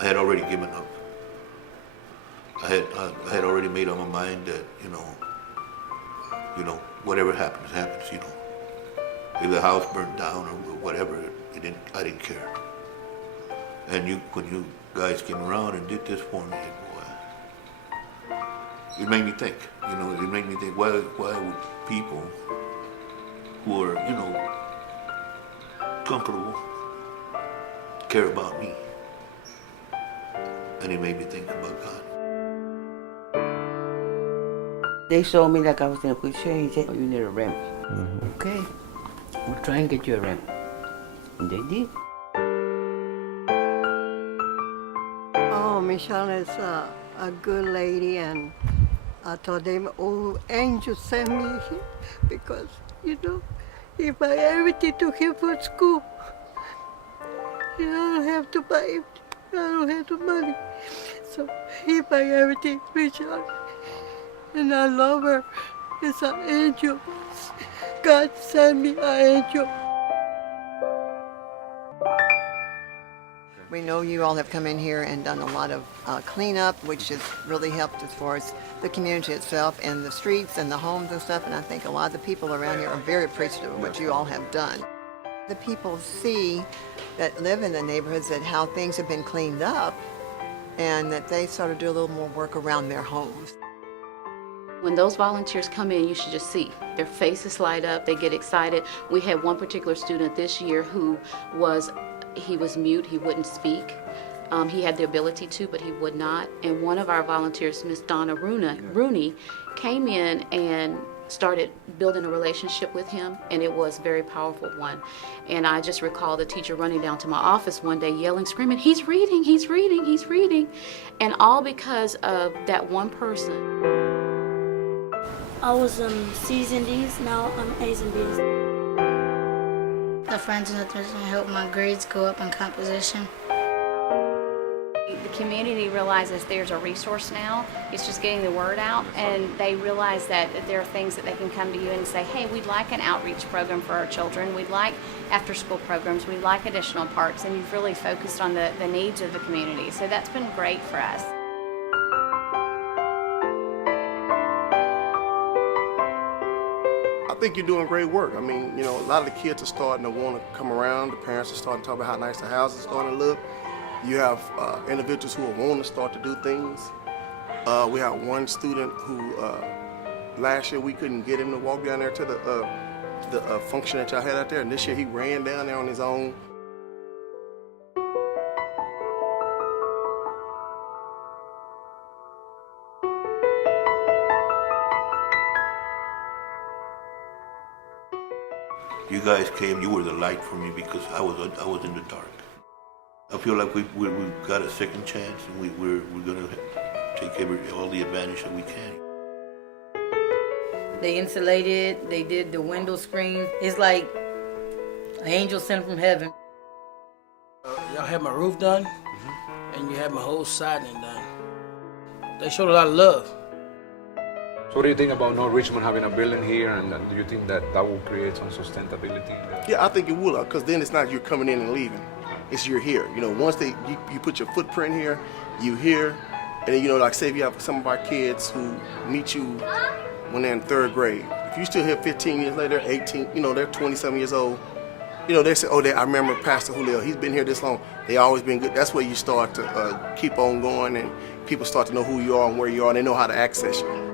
I had already given up. I had already made up my mind that, whatever happens, happens, If the house burned down or whatever, I didn't care. And when you guys came around and did this for me, boy, it made me think. It made me think, why would people who are, comfortable care about me? And it made me think about God. They saw me like I was in a good shape. He said, "Oh, you need a ramp." Okay, we'll try and get you a ramp. And they did. Oh, Michelle is a good lady, and I told them, "Oh, angel sent me here because, he buy everything to him for school. I don't have to buy it. I don't have the money. So he buy everything, Michelle. And I love her. It's an angel. God sent me an angel." We know you all have come in here and done a lot of cleanup, which has really helped as far as the community itself and the streets and the homes and stuff. And I think a lot of the people around here are very appreciative of what you all have done. The people see that live in the neighborhoods that how things have been cleaned up and that they sort of do a little more work around their homes. When those volunteers come in, you should just see their faces light up, they get excited. We had one particular student this year who was mute, he wouldn't speak. He had the ability to, but he would not. And one of our volunteers, Miss Donna Rooney, came in and started building a relationship with him, and it was a very powerful one. And I just recall the teacher running down to my office one day yelling, screaming, "He's reading, he's reading, he's reading." And all because of that one person. I was C's and D's, now I'm A's and B's. The Friends of Nutrition helped my grades go up in composition. The community realizes there's a resource now. It's just getting the word out, and they realize that there are things that they can come to you and say, "Hey, we'd like an outreach program for our children. We'd like after-school programs. We'd like additional parks," and you've really focused on the needs of the community. So that's been great for us. I think you're doing great work. I mean, a lot of the kids are starting to want to come around. The parents are starting to talk about how nice the house is starting to look. You have individuals who are wanting to start to do things. We have one student who last year we couldn't get him to walk down there to the function that y'all had out there, and this year he ran down there on his own. You guys came, you were the light for me because I was in the dark. I feel like we've got a second chance, and we're going to take all the advantage that we can. They insulated, they did the window screen. It's like an angel sent from heaven. Y'all had my roof done, and you had my whole siding done. They showed a lot of love. So what do you think about North Richmond having a building here, and do you think that will create some sustainability? Yeah, I think it will, because then it's not you're coming in and leaving. It's you're here. Once you put your footprint here, you here, and then, like say if you have some of our kids who meet you when they're in 3rd grade. If you still here 15 years later, 18, they're 20-some years old, they say, "Oh, I remember Pastor Julio, he's been here this long." They always been good. That's where you start to keep on going, and people start to know who you are and where you are, and they know how to access you.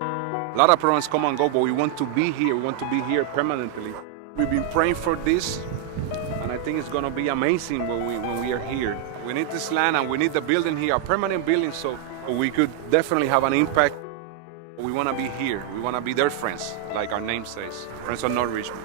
A lot of programs come and go, but we want to be here. We want to be here permanently. We've been praying for this, and I think it's going to be amazing when we are here. We need this land, and we need the building here, a permanent building, so we could definitely have an impact. We want to be here. We want to be their friends, like our name says, Friends of North Richmond.